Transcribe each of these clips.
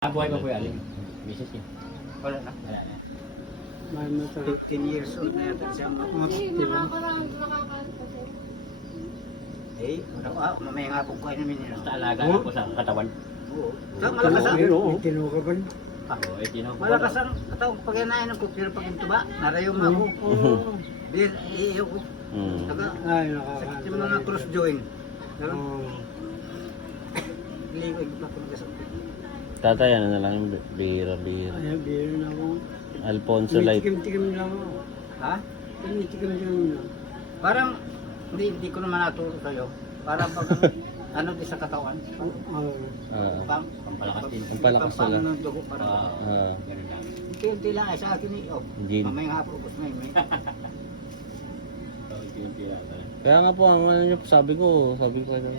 Buhay pa po yung aling. Misis niya. Wala na. Wala na. May mata. 15 years old na yata siya. Hindi, makakaroon kasi. Mamaya nga po kayo namin yun. Basta alaga na po sa katawan. Oo. Malakas ang Tino ka ba? Oo, eh, tinaw. malakas ang katawang pag-yanayan ng pero pag intuba, narayo mo ako. Oo. Dir, iyo ko. Saka, Ay, sakit yung mga cross joint. Oo. Liwag na po nagkasang. Tatay, ano na lang yung bihira-bihira. Ay, biro na ako. Alfonso Light. Tikim-tikim lang ako. Ha? Tikim-tikim lang. Parang, hindi ko naman naturo sa'yo. Parang pag, ano di sa katawan. Oo. Pang, Pampalakas din. Pampalakas nila. ng dugo. Parang, Ganun lang. unti-unti lang ay sa akin eh. Oh, Gin. mamaya nga po, ubos na yun. So, unti-unti lang. Kaya nga po, ang ano nyo, sabi ko kayo.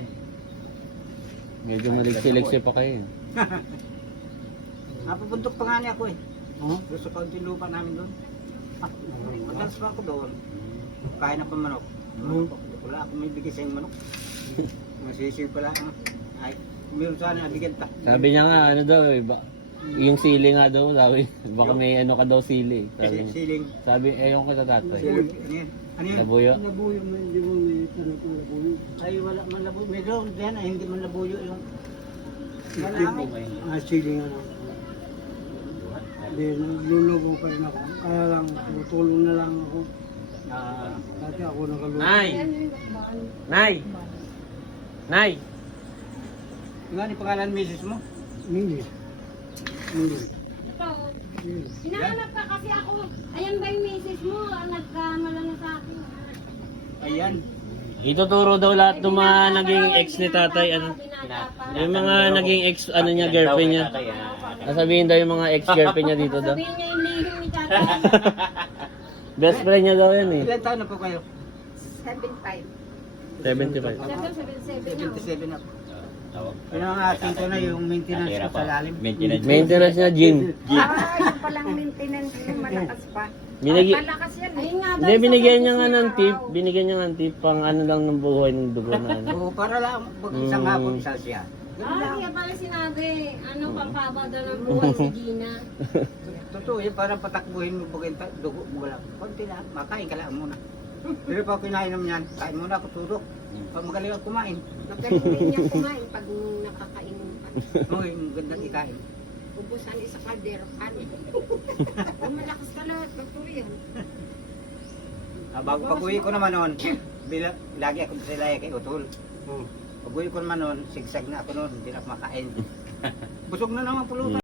Medyo maliksi-liksi pa kayo. Napupuntok pa nga niya ako eh. Oo. Gusto pa yung lupa namin doon. Madalas pa ako doon. Kaya na pa manok. Wala akong may bigay sa yung manok. Masisig pala. Ay, meron sana nabigyan ta. Sabi niya nga, ano daw eh, yung sili nga daw, sabi, baka may ano ka daw sili. Sabi niya. Siling. Sabi, ewan ko sa tatay. Siling. Ano yun? Ano yun? Nabuyo. Labuyo mo, hindi mo may tanong kung labuyo. Ay, wala man labuyo. Meron din ay hindi man labuyo yung... Wala Tikim. Siling ano. Hindi, naglulubo pa rin ako. Kaya lang, tutulong na lang ako. Dati ako nakalulubo. Nay! Nay! Nay! Nga ni pangalan misis mo? Minis. Minis. Ito, hinahanap ka kasi ako. Ayan ba yung misis mo? Nagkamala na sa akin. Ayan. Ituturo daw lahat ng mga naging ex ni tatay, ano. Yung mga naging ex, ano niya, girlfriend niya. Nasabihin daw yung mga ex-girlfriend niya dito daw. Sabihin niya yung lihim ni tatay. Best friend niya daw yan eh. Ilan taon na po kayo? 75. 75. 77 na. 77 na po. Tawag. Yun ang ating ko na yung maintenance ko sa lalim. Maintenance. Maintenance niya, Jin. Yung palang maintenance yung malakas pa. Binigi, Malakas yan eh. Ayun nga daw, hindi, sa binigyan niya nga pag-isip ng tip. araw. Binigyan niya nga ng tip pang ano lang ng buhay ng dugo na ano. Oo, para lang pag isang hapon isa siya. Kaya pala sinabi, ano, pampaba daw ng buhay si Gina. Totoo yun, parang patakbuhin mo pag yung dugo mo lang. Konti lang, makain ka lang muna. Pero pag kinainom yan, kain muna ako tudok. Pag magaling ako kumain, Magaling din niya kumain pag nakakainom pa. okay, gandang ikain. Ubusan isa kaldero kanin. Kung malakas ka na, totoo yan. Bago pag-uwi ko naman noon, lagi ako sila kay Utol. Pag-uwi ko naman noon, sigsag na ako noon, hindi na ako makain. Busog na naman pulutan.